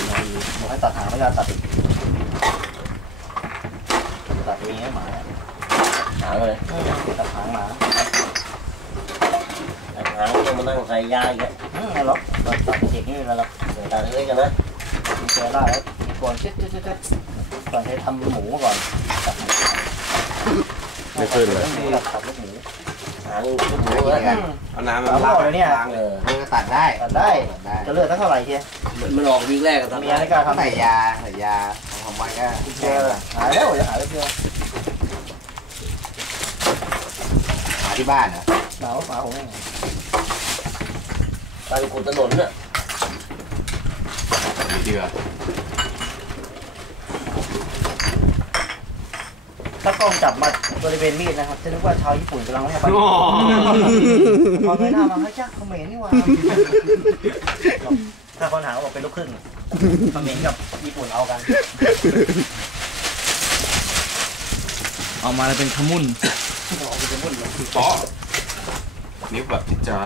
บอกให้ตัดหางไม่ได้ตัดอีกตัดเองให้หมาหางเลยตัดหางหมาตัดหางต้องมานั่งใส่ยาอีกไม่หรอกตัดเด็กนี่แล้วเราตัดเล็กกันนะมีเจอได้แล้วมีก่อนชิดก่อนจะทำหมูก่อนตัดไม่ขึ้นเลยตัดลูกหมูหางลูกหมูเลยเอาน้ำมาล้างเลยเนี่ยตัดได้จะเลือกเท่าไหร่เชียมันออกวีแรกกันมีอะไรก็ทำใส่ยาของมันก็เจอหายแล้วจะหายแล้วเจอหาที่บ้านเหรอหมาผมเองตามขุดถนนเนี่ยดีกว่าถ้ากล้องจับมาบริเวณมีดนะครับจะนึกว่าชาวญี่ปุ่นกำลังให้ไปพอเงยหน้ามาให้จ้าเขมรนี่หว่าถ้าคนหาบอกเป็นลูกครึ่งเขมรกับญี่ปุ่นเอากันออกมาแล้วเป็นขมุนเป็นขมุนเลยป๋อนิ้วแบบจิตจา